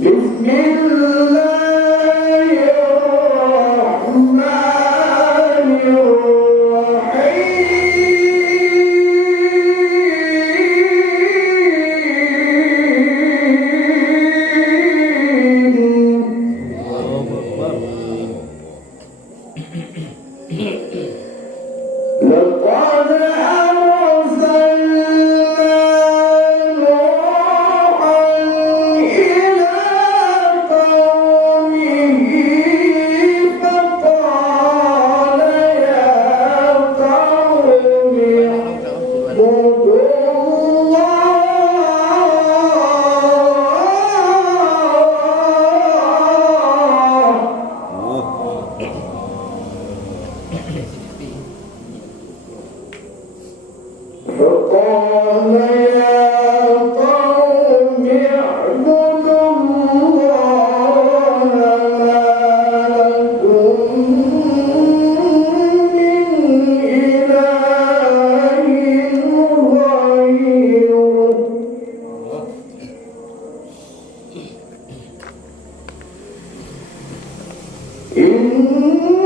بسم الله الرحمن الرحيم لقد أرسلنا نوحا إلى قومه فقال يا قوم اعبدوا فقال يا قوم اعبدوا الله ما لكم من إله غيره إن